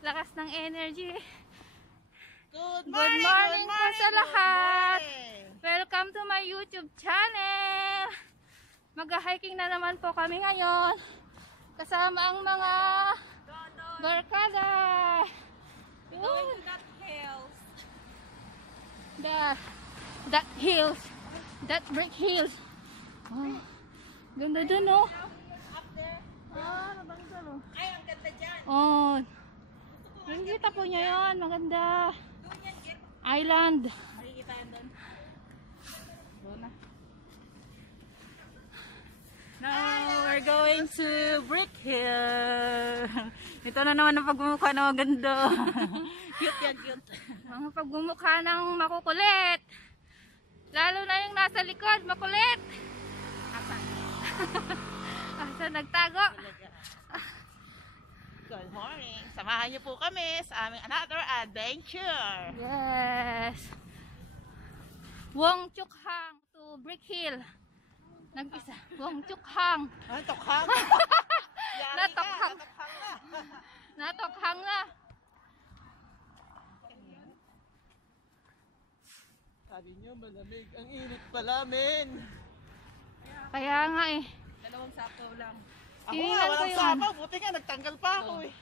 Lakas ng energy. Good morning po sa lahat. Welcome to my YouTube channel. Mag-hiking na naman po kami ngayon. Kasama ang mga barkada. Going to that hills. That hills. That brick hills. Oh, ganda dun, oh. Up there. Nabangga, oh. Ay, ang ganda dyan. Oh. Nakikita po niya yun. Maganda. Doon yan, Gert. Island. Makikita yan doon. Doon na. Now, we're going to Brick Hill. Ito na naman ang pagmumukha na maganda. Cute yan, cute. Mga pagmumukha ng makukulit. Lalo na yung nasa likod, makulit. Asan? Asan nagtago? Good morning. Samahan niyo po kami sa aming another adventure. Yes. Wong Chuk Hang to Brick Hill. Nag-isa. Wong Chuk Hang. Ano, tokhang? Natokhang. Natokhang na. Natokhang na. Sabi niyo malamig. Ang init pala, men. Kaya nga eh. Dalawang sapo lang. Ako Tinignan nga, ko walang yung- sapaw. Buti nga, nagtanggal pa ako eh.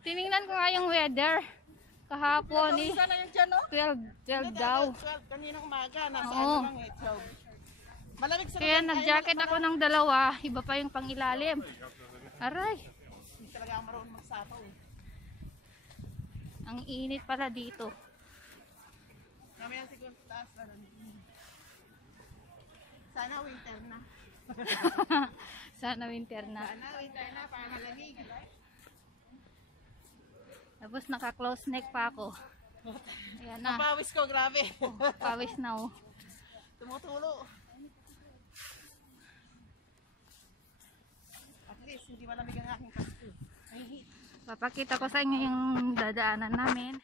Tinignan ko nga yung weather. Kahapon eh. Sana yung dyan, no? 12 daw. 12, kaninang umaga. Nasa Oo. ano lang eh, 12. Malamig sa Kaya lumit. nag-jacket ako ng dalawa. Iba pa yung pangilalim. Aray. Hindi talaga ako marunong magsapaw eh. Ang init pala dito. Mamaya siguro taas na rin. Sana winter na. Sana winter na. Sana winter na para malamig. Tapos naka-close neck pa ako. Ayan na. Pawis ko, grabe. Pawis na oh. Tumutulo. At least, hindi malamig ang aking kasto. Ay, Papakita ko sa inyo yung dadaanan namin.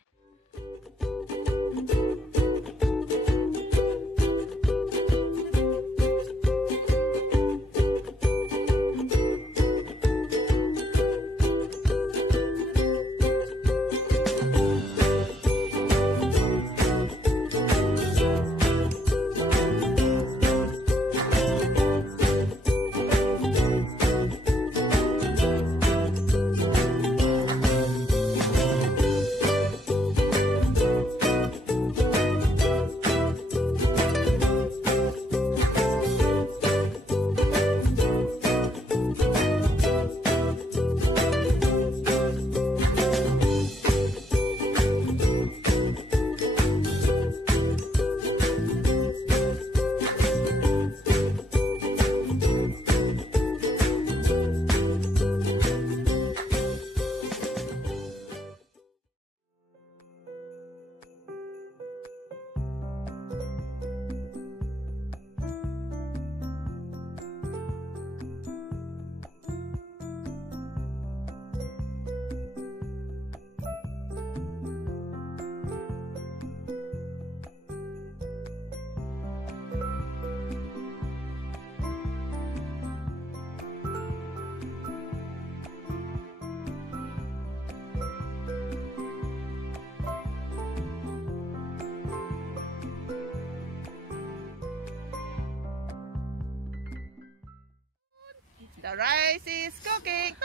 the rice is cooking.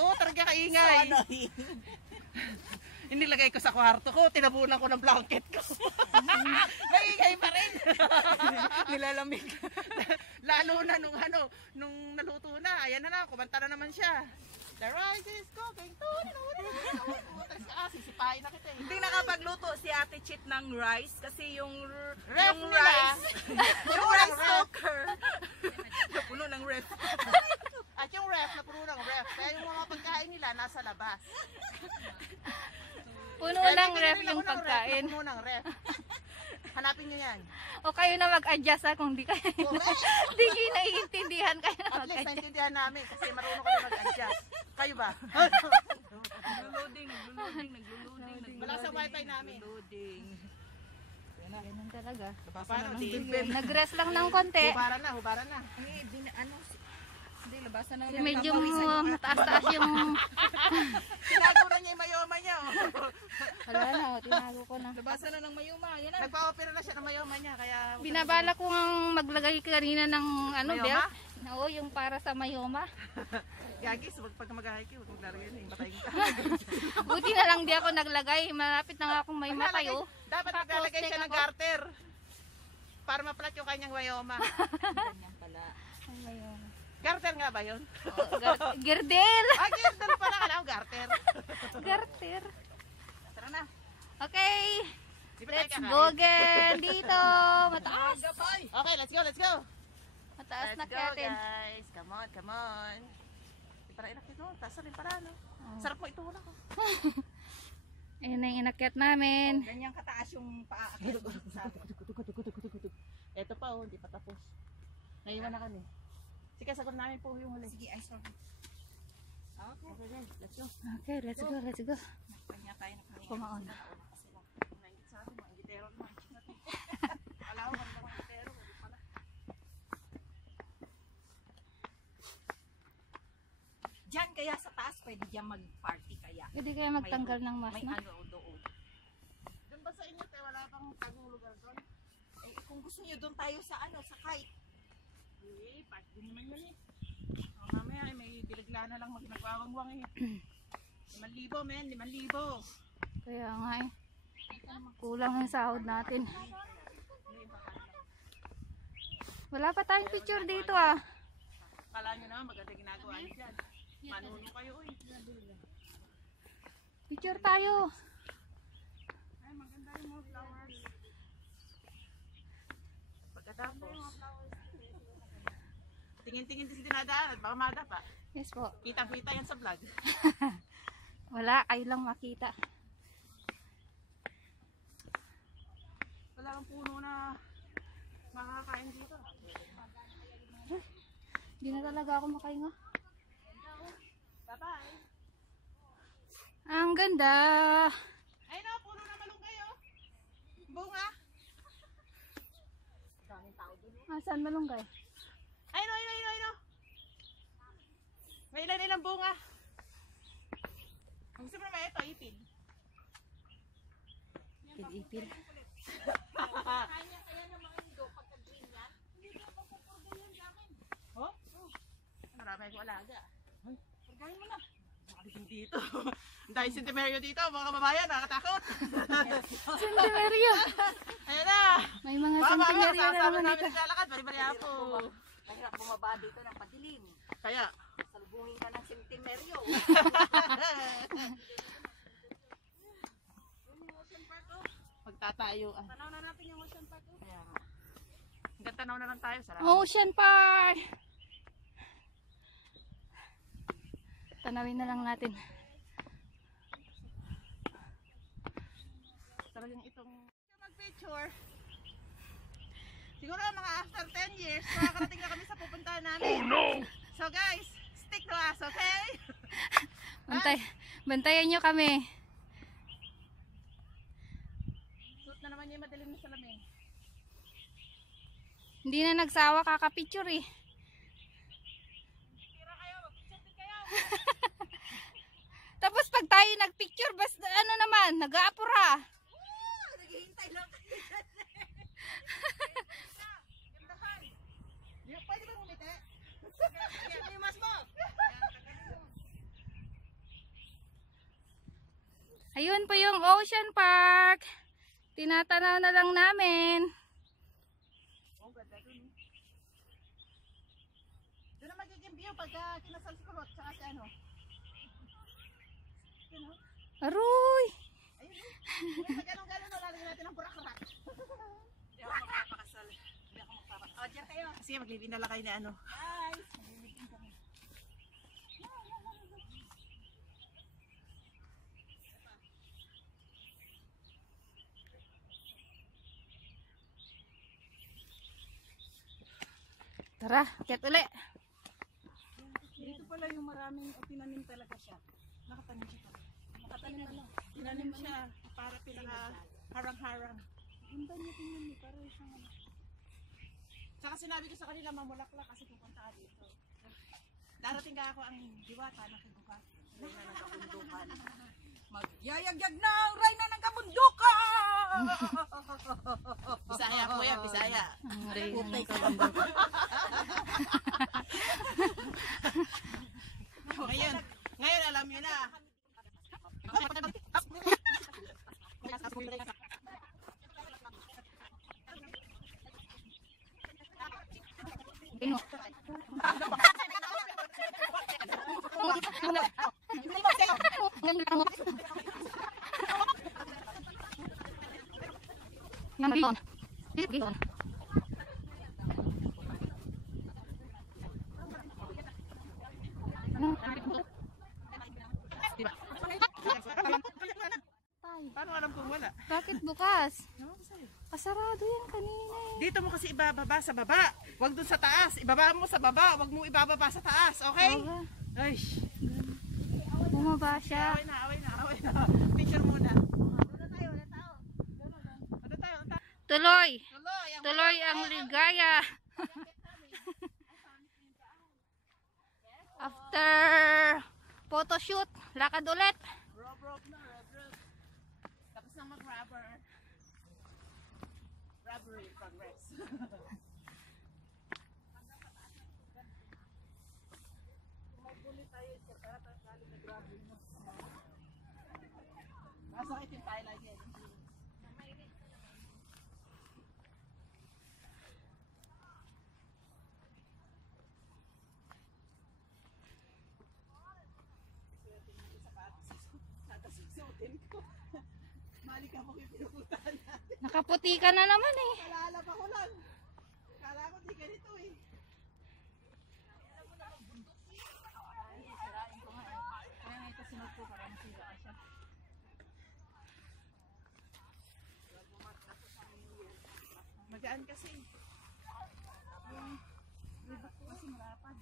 Oh, talaga kaingay. Inilagay ko sa kwarto ko, tinabunan ko ng blanket ko. Maingay pa rin. Nilalamig. Lalo na nung naluto na, ayan na lang, kumanta na naman siya. The rice is cooking. Sisipain na kita eh. Hindi nakapagluto si Ate Chit ng rice kasi yung Ref yung nila. rice yung rice cooker puno ng ref. At yung ref, napuno ng ref. Kaya yung mga pagkain nila nasa labas. Puno Kaya ng bibili ref rin yung ako ng pagkain. Napuno ng ref. Hanapin nyo yan. O kayo na mag-adjust ha kung di kayo. Correct. Di kayo naiintindihan kayo na At least mag-adjust. naintindihan namin kasi marunong kami mag-adjust. Kayo ba? Naglo-loading. Wala sa wifi namin. Naglo-loading. Ganun talaga. Paano? Nag-rest lang ng konti. Hubaran na, hubaran na. Hindi, labasan na. Kasi medyo mataas-taas yung... Tinago na niya yung mayoma niya. Oh. Wala na, tinago ko na. Labasan na ng mayuma. Yan na. Nagpa-opera na siya ng mayoma niya. Kaya Binabala ko ang maglagay kanina ng Mayoma? belt. Oo, yung para sa mayoma. Gagis, pag mag-hike, huwag maglagay yun. Batayin ka. Buti na lang di ako naglagay. Malapit na nga akong may matay oh. Dapat Tapos, maglalagay siya check ng ako. garter. Para ma-flat yung kanyang mayoma. Ganyan pala. Ay, mayoma. Garter nga ba yun? Girdel! Ah, garter pala. Kala ko garter. Garter. Tara na. Okay. Di ba tayo Let's kakain? go again. Dito. Mataas. Okay, let's go, let's go. Mataas na Let's go, kayatin. guys. Come on, come on. Para inakit mo. Taas na rin para, no? Sarap mo itulak ko. Ayun na yung inakyat namin. Ganyan kataas yung paaakit. Ito pa, oh. Hindi pa tapos. Naiwan na kami. Sige, sagot namin po yung huli. Sige, ay sorry. Okay, guys. Let's go. Okay, let's go, let's go. Kanya tayo na kanya. Kumaon. Naingit sa atin, mga ingitero naman. Alam ko, mga ingitero. Hindi pala. Diyan kaya sa taas, pwede diyan mag-party kaya. Pwede kaya magtanggal ng May mask, no? ano doon. Doon ba sa inyo, te? Wala pang tagong lugar doon? Eh, kung gusto niyo doon tayo sa ano, sa kite. Eh, part din naman yun eh. Oh, mamaya eh, may bilagla na lang magnagwawangwang eh. 5,000 men, 5,000. Kaya nga eh. Kulang ang sahod natin. Wala pa tayong picture dito ah. Kala nyo naman maganda ginagawa nyo dyan. Manuno kayo eh. Picture tayo. Ay, maganda yung mga flowers. Pagkatapos, tingin-tingin din si dinadaan at baka madapa. Yes po. Kitang-kita yan sa vlog. Wala, kayo lang makita. Wala kang puno na makakain dito. Hindi na talaga ako makahinga. Bye-bye. Ang ganda. Ay no, puno na malunggay oh. Bunga. Saan malunggay? Ay no, ay no, ay no, ay no. May ilan-ilang bunga. Ang gusto mo naman ito, ipin. Ipil. Oh? Marami akong alaga. Ay, pagkain mo na. Nakalitin dito. Ang dahil Centenario dito, mga kababayan, nakakatakot. Centenario. Ayan na. May mga Baka mamaya, centenario na kasama naman namin dito. naglalakad, bari-bari ako. Mahirap bumaba dito ng padilim. Kaya, Salubungin ka ng Centenario. magtatayo. Tanaw na natin yung Ocean Park. Kaya nga. Hanggang tanaw na lang tayo. Sarap. Ocean Park. Tanawin na lang natin. Talagang itong mag-picture. Siguro mga after 10 years, makakarating na kami sa pupuntahan namin. Oh no! So guys, stick to us, okay? Bantayan nyo kami. Suot na naman yung madilim na salamin. Hindi na nagsawa kakapicture eh. Tira kayo, mag-picture din kayo. Tapos pag tayo nagpicture, basta ano naman, nag-aapura. Naghihintay lang kayo. Gandahan. Pwede ba ngumiti? Ano yung mas mo? Ayun po yung Ocean Park. Tinatanaw na lang namin. Oh, ganda dun. Doon na magiging view pagka kinasal si Kulot, tsaka si ano. Yun, oh. Aruy! Ayun, oh. Yung sa ganun-ganun, lalagyan natin ng burak-burak. Hindi ako magpapakasal. Hindi ako magpapakasal. O, diyan kayo. Sige, maglibin na lang kayo ni ano. Hi! Tara, akyat uli. Dito pala yung maraming tinanim talaga siya. Nakatanim siya. Nakatanim ano? Tinanim siya para pinaka harang-harang. Ganda niya tingnan niyo. Para siyang ano. Saka sinabi ko sa kanila mamulaklak kasi pupunta ka dito. Darating ka ako ang diwata ng kibuka. Reyna ng kabundukan. Magyayagyag ng Reyna ng kabundukan! Bisaya po yan, Bisaya. Ang reyna ng kabundukan. Ngayon alam niyo na. Pino. Yan, Gion. Gion. Paano alam kung wala? Bakit bukas? Ewan ko sa'yo. Pasarado yan kanina eh. Dito mo kasi ibababa sa baba. Huwag dun sa taas. Ibaba mo sa baba. Huwag mo ibababa sa taas. Okay? Oo. Ay. Bumaba siya. Away na. Picture muna. Ano tayo? Tuloy. Tuloy. Tuloy ang ligaya. After photoshoot, lakad ulit. Rob na. Tapos na mag-rubber. Rubber in progress. Masakit yung tayo lagi. Mali ka mo yung pinupuntahan natin. Nakaputi ka na naman eh. Kalalaba ko lang. Kala ko di ganito eh. Magaan kasi. Yung ribak ko kasi malapad.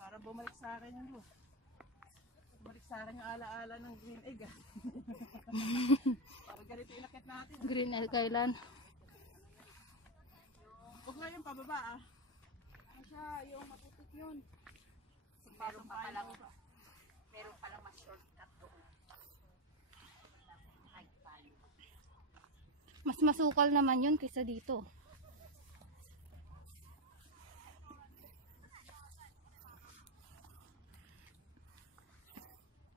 Parang bumalik sa akin yung bumalik sa akin yung alaala ng green egg ah. Parang ganito inakit natin. Green Elk Island. Huwag nga yung pababa ah. Ano siya? Yung matutik yun. Meron pa palang mas shortcut doon. Mas masukal naman yun kaysa dito.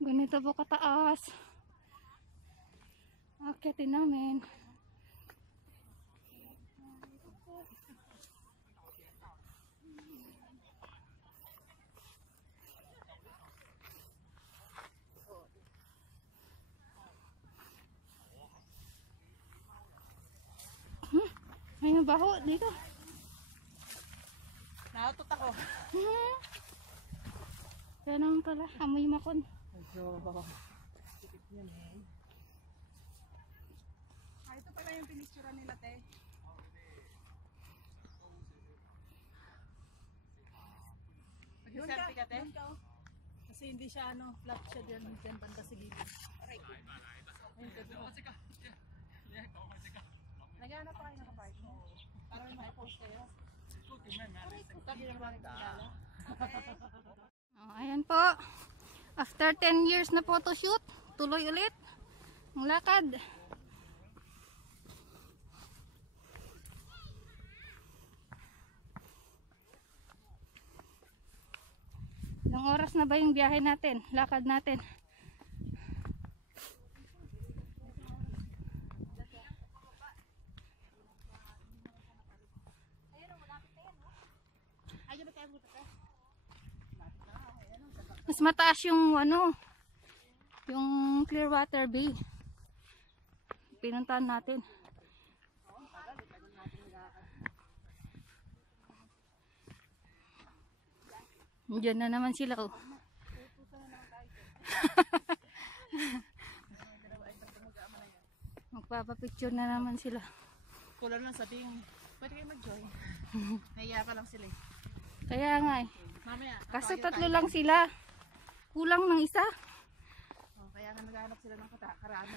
Ganito po kataas. Akyatin namin. May mabaho dito. Nautot ako. Kaya naman pala, amoy makon. Medyo tikit yan eh. Ito pala yung pinicturan nila, te. Mag-selfie ka te? Doon ka, oh. Kasi hindi siya flat siya dyan banda sa gilid. Naghanap pa kayo nakapark mo. Para may makapost kayo. Sabi naman kilala. Oh, ayan po. After 10 years na photoshoot, tuloy ulit ang lakad. Ilang oras na ba yung biyahe natin? Lakad natin. Mas mataas yung yung Clearwater Bay. Pinuntahan natin. Diyan na naman sila oh. Magpapapicture na naman sila. Kulang lang sabihin, pwede kayo mag-join. Nahiya pa lang sila eh. Kaya nga eh. Mamaya. Kaso tayo tatlo tayo. lang sila. Kulang ng isa. Oh, kaya nga naghahanap sila ng karaan.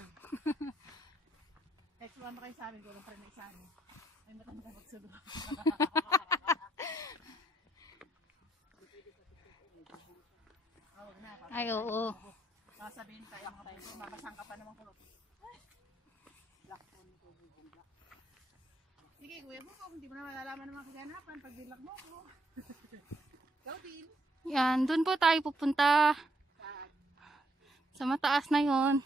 Next one kayo sa amin, kulang pa rin na isa. Ay matanda magsudo. Ay oo. Sasabihin tayo mga tayo, mabasang ka pa naman kulot. Sige, kuya mo, kung hindi mo na malalaman ng mga kaganapan, pag bilak mo ko. Ikaw din. Yan, dun po tayo pupunta. Sa mataas na yon.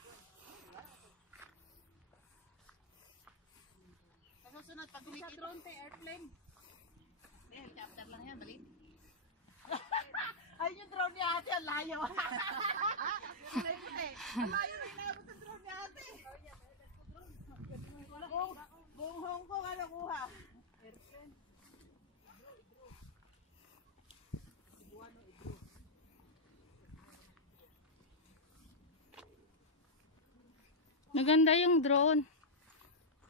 Sa susunod, pag kumikita. Sa drone, airplane. Helicopter lang yan, maliit. Ay, yung drone ni ate, ang layo. Ang layo na inaabot ang drone ni ate. Buong Hong Kong, ano kuha? Maganda yung drone.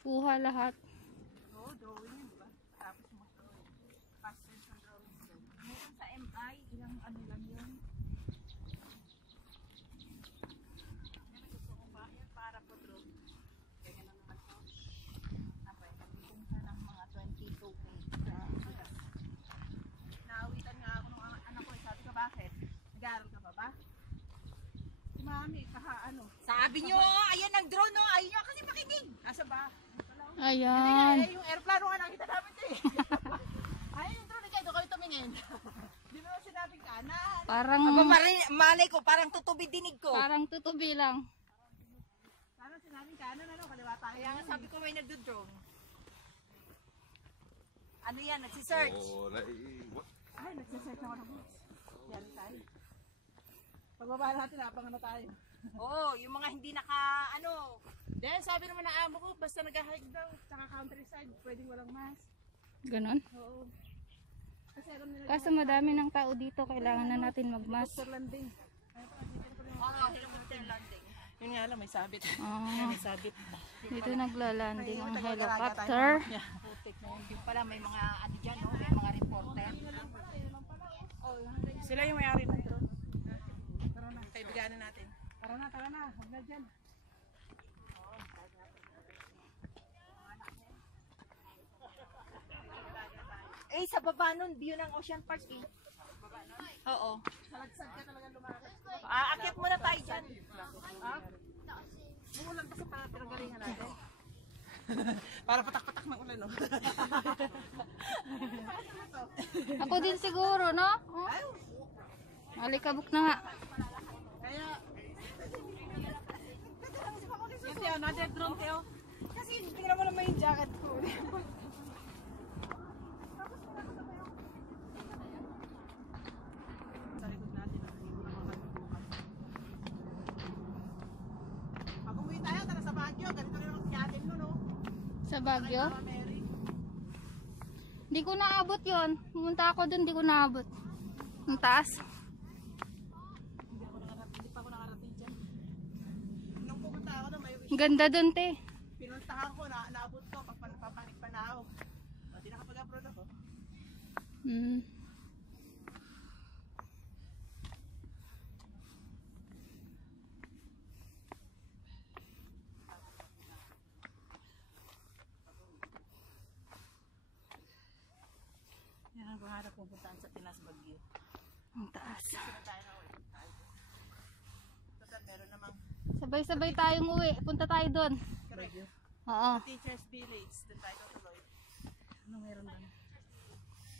Kuha lahat. Oo, drawing yun, diba? Tapos mo drawing. Past tense ang drawing. Meron sa MI, ilang ano lang yun. Yan, gusto ko ba? Yan, para po drone. Ganyan lang naman po. Tapos, pagkikong ka ng mga 22K. Naawitan nga ako ng anak ko. Sabi ko, bakit? Nag-aaral ka pa ba? Si mami, kaha ano. Sabi nyo, ayan ang drone, no? Ayun nyo kasi makinig. Nasa ba? Ayan. Hindi yung aeroplano nga nakita namin ito eh. Ay, yung drone kayo, doon kami tumingin. Di ba sinabing kanan? Parang Malay ko, parang tutubi dinig ko. parang tutubi lang. Parang sinabing kanan, ano, kaliwa tayo. Kaya nga sabi ko may nagdo-drone. Ano yan, nagsisearch? Ay, nagsasearch ako ng books. Yan tayo. Pagbaba natin, abangan na tayo. Oo, yung mga hindi ano. Then, sabi naman na amo ko, basta nag-hike daw, tsaka countryside, pwedeng walang mask. Ganon. Oo. Kasi alam nila Kaso madami ng tao dito. Kailangan na natin magmask. helicopter landing. Oo, helicopter landing. Yun nga lang, may sabit. Ah, May sabit. dito naglalanding ang helicopter. Putik mo. Yung pala may mga ano dyan, no? May mga reporter. Sila yung may-ari ng drone. Tara na, kaibiganan natin. Tara na, huwag na dyan. Eh, sa baba nun, view ng Ocean Park eh. Oo. Salagsad ka talaga lumakad. Aakyat muna tayo dyan. Ha? Umulan pa sa pinagalingan natin. Para patak-patak ng ulan, no? Ako din siguro, no? Oh. Alikabok na nga. Kaya, kasi another drone kayo. Kasi tingnan mo naman yung jacket ko. Sa likod natin, pag umuwi tayo, tara sa Baguio. Ganito rin ang siyatin mo, no? Sa Baguio. Mama Mary. Di ko naabot yon. Pumunta ako dun, di ko naabot. Ang taas. Hindi pa ako nakarating dyan. Nung pumunta ako na may wish. Ang ganda dun, te. Pinuntahan ko, naabot ko, papanik pa na ako. Hindi nakapag-upload ako. Hmm. Yan ang pangarap kong puntaan sa Pinas Baguio. Ang taas. Sino tayo na ulit? Total, meron namang Sabay-sabay tayong uwi. Punta tayo dun. Baguio. Oo. Teachers Village, doon tayo tutuloy. Ano meron doon?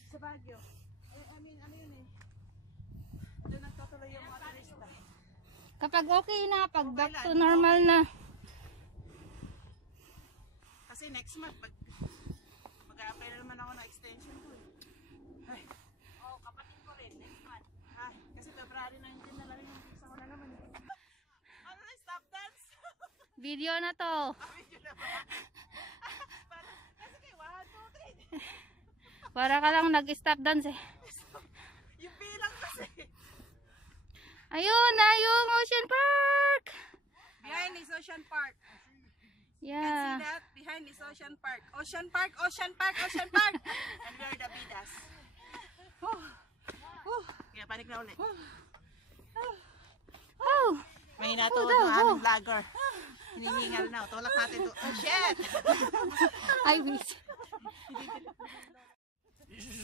Sa Baguio. I mean, ano yun eh. Doon nagtutuloy yung mga turista. Kapag okay na, pag back to normal na. Kasi next month, mag-a-apply na naman ako ng extension ko eh. Ay, Oo, kapatid ko rin. Next month. ay, kasi February 19 na lang yung visa ko na naman. Ano na, stop dance? Video na to. Video na ba? Kasi kay 1, 2, 3. Para ka lang nag-stop dance eh. Yung bilang kasi. Ayun na yung Ocean Park. Behind is Ocean Park. See Yeah. that? Behind is Ocean Park. Ocean Park, Ocean Park, Ocean Park. And we're the bidas. Kaya panik na ulit. Oh. May natuod ng aming vlogger. Hinihingal na. Tulak natin to. Oh shit! I wish.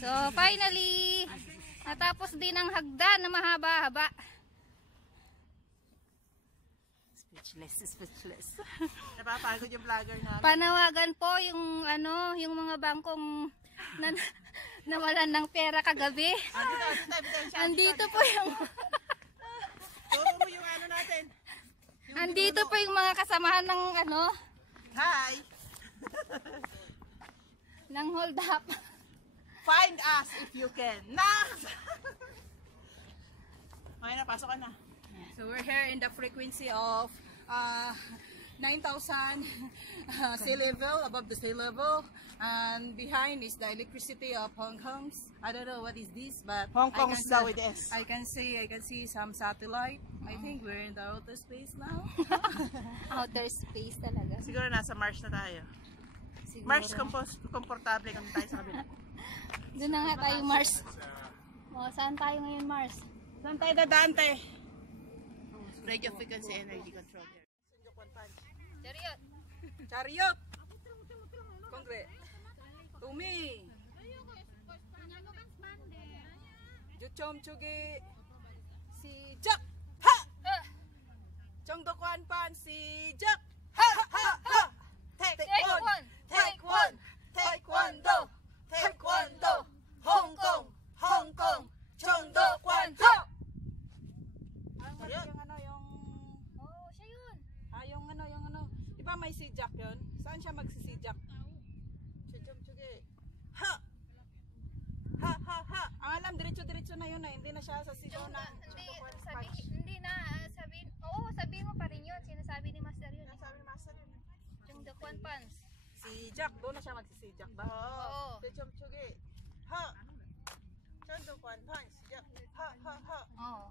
So, finally, natapos din ang hagdan na mahaba-haba. Speechless. Napapagod yung vlogger namin. Panawagan po yung ano, yung mga bangkong nawalan ng pera kagabi. Andito po yung Turo mo yung ano natin. andito po yung mga kasamahan ng ano, Hi! ng hold up. Find us if you can. Next! Okay na, pasok ka na. So we're here in the frequency of 9,000 sea level, above the sea level, and behind is the electricity of Hong Kong. I don't know what is this, but Hong I Kong's can daw see- with S. I can see some satellite. I think we're in the outer space now. Outer space talaga. Siguro nasa Mars na tayo. Siguro. Mars, komportable kami tayo sa kabila. Doon na nga tayo, Mars. O, saan tayo ngayon, Mars? Saan tayo dadante? Radio frequency energy control. Chariot. Chariot! Kongre. Tumi! Juchom chugi! Si Jack! Ha! Chongdokwan pan si Jack! Ha! Ha! Ha! Take one! Take one! Taekwondo! Taekwondo! Hong Kong! Hong Kong! Chongdokwan! Yung yung Oh, siya yun. yung di ba may si Jack yun? Saan siya magsi Jack? Chuchum chugi. Ha! Ha ha ha! Ang alam, diretso-diretso na yun hindi na siya sa sigaw na Sabihin mo pa rin yun. Sinasabi ni Master yun. Sabi ni Master yun. Yung the Kwan Pans. si Jack, doon na siya magsi Jack ba? Oo. Oo. Chuchum chugi. Ha! Chongdokwan punch. Ha ha ha. Oo.